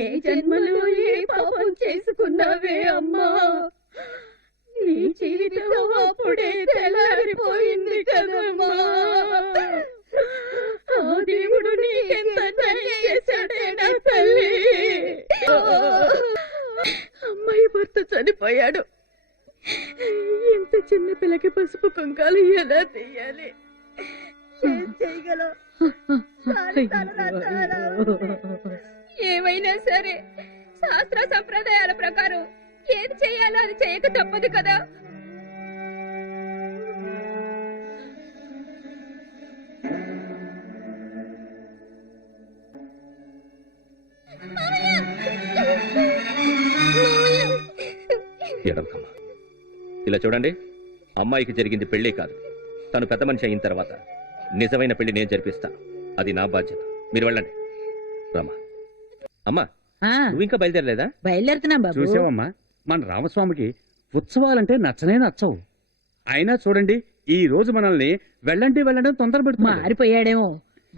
ఏ జన్మలో ఏ పాపం చేసుకున్నావే అమ్మా, నీ జీవితం అప్పుడే తెల్లారిపోయింది కదమ్మా. ఆ దేవుడు నీకెంత న్యాయం చేశాడే నా తల్లి. అమ్మాయి భర్త చనిపోయాడు, ఇంత చిన్న పిల్లకి పసుపు కుంకాలు ఎలా తీయాలి? ఏం చేయగలం? ఏమైనా సరే శాస్త్ర సంప్రదాయాల ప్రకారం ఏది చేయాలో అది చేయక తప్పదు కదా. ఇలా చూడండి, అమ్మాయికి జరిగింది పెళ్లి కాదు, తను పెద్ద మనిషి అయిన తర్వాత నిజమైన పెళ్లి నేను జరిపిస్తాను. అది నా బాధ్యత. మీరు వెళ్ళండి. రామా, అమ్మా నువ్వు ఇంకా బయలుదేరలేదా? బయలుదేరుతున్నా బాబు. చూసావమ్మా, మన రామస్వామికి ఉత్సవాలంటే నచ్చనే నచ్చవు. అయినా చూడండి, ఈ రోజు మనల్ని వెళ్ళండి వెళ్ళడం తొందర పెడుతున్నా. మారిపోయాడేమో.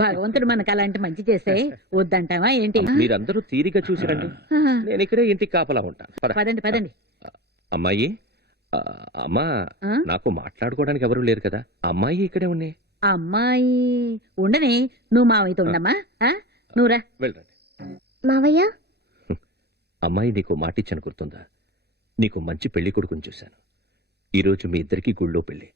భగవంతుడు మనకు అలాంటి మంచి చేస్తే వద్దంటావా ఏంటి? మీరందరూ తీరిక చూసిరండి, నేను ఇక్కడే ఇంటికి కాపలా ఉంటాను. పదండి పదండి. అమ్మాయి, అమ్మా నాకు మాట్లాడుకోవడానికి ఎవరు లేరు కదా, అమ్మాయి ఇక్కడే ఉన్నాయి. అమ్మాయి ఉండని, నువ్వు మావయ్యతో ఉండమ్మా. నువ్వురా. వెళ్ళండి మావయ్య. అమ్మాయి, నీకు మాటిచ్చాను గుర్తుందా? నీకు మంచి పెళ్లి కొడుకుని చూశాను. ఈరోజు మీ ఇద్దరికి గుళ్ళో పెళ్లి.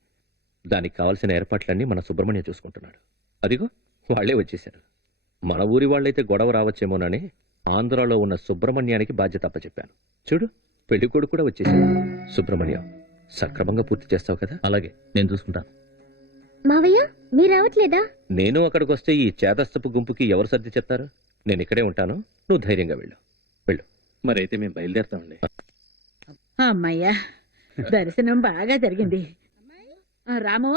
దానికి కావాల్సిన ఏర్పాట్లన్నీ మన సుబ్రహ్మణ్యం చూసుకుంటున్నాడు. అదిగో వాళ్లే వచ్చేశారు. మన ఊరి వాళ్ళైతే గొడవ రావచ్చేమోనని ఆంధ్రాలో ఉన్న సుబ్రహ్మణ్యానికి బాధ్యత అప్పచెప్పాను. చూడు, పెళ్లి కొడుకు కూడా వచ్చేసాడు. సుబ్రహ్మణ్యం, సక్రమంగా పూర్తి చేస్తావు కదా? అలాగే, నేను చూసుకుంటాను. మావయ్య, మీరు రావట్లేదా? నేను అక్కడికి వస్తే ఈ చేదస్తపు గుంపుకి ఎవరు సర్ది చెప్తారు? నేను ఇక్కడే ఉంటాను, నువ్వు ధైర్యంగా వెళ్ళు. వెళ్ళు. మరైతే మేము బయలుదేరుతామండి. అమ్మయ్యా, దర్శనం బాగా జరిగింది. రాము,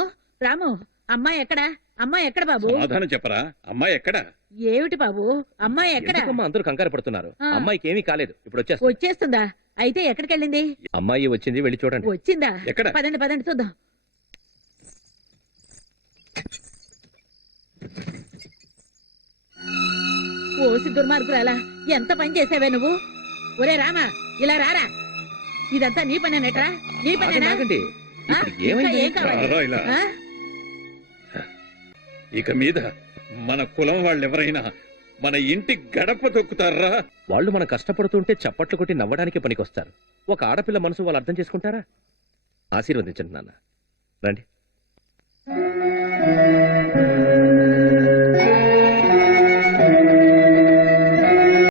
రాము, అమ్మాయి ఎక్కడా? అమ్మాయి ఎక్కడ బాబు? సమాధానం చెప్పరా? అమ్మాయి ఎక్కడ? ఏమిటి బాబు, అమ్మాయి ఎక్కడ? అందరూ కంగారు పడుతున్నారు. అమ్మాయికి ఏమీ కాలేదు, ఇప్పుడు వచ్చేస్తుందా? అయితే ఎక్కడికి వెళ్ళింది? అమ్మాయి వచ్చింది, వెళ్ళి చూడండి. వచ్చిందా? ఎక్కడ? పదండి పదండి చూద్దాం. ఓసి దుర్మార్గురాలా, ఎంత పని చేసావే నువ్వు? ఒరే రామా, ఇలా రారా. ఇదంతా నీ పనేనట్రా? నీ పనేనా? ఏం కావాలి? ఇక మీద మన కులం వాళ్ళెవరైనా మన ఇంటి గడప తొక్కుతారా? వాళ్ళు మన కష్టపడుతుంటే చప్పట్లు కొట్టి నవ్వడానికి పనికొస్తారు. ఒక ఆడపిల్ల మనసు వాళ్ళు అర్థం చేసుకుంటారా? ఆశీర్వదించండి నాన్న. రండి.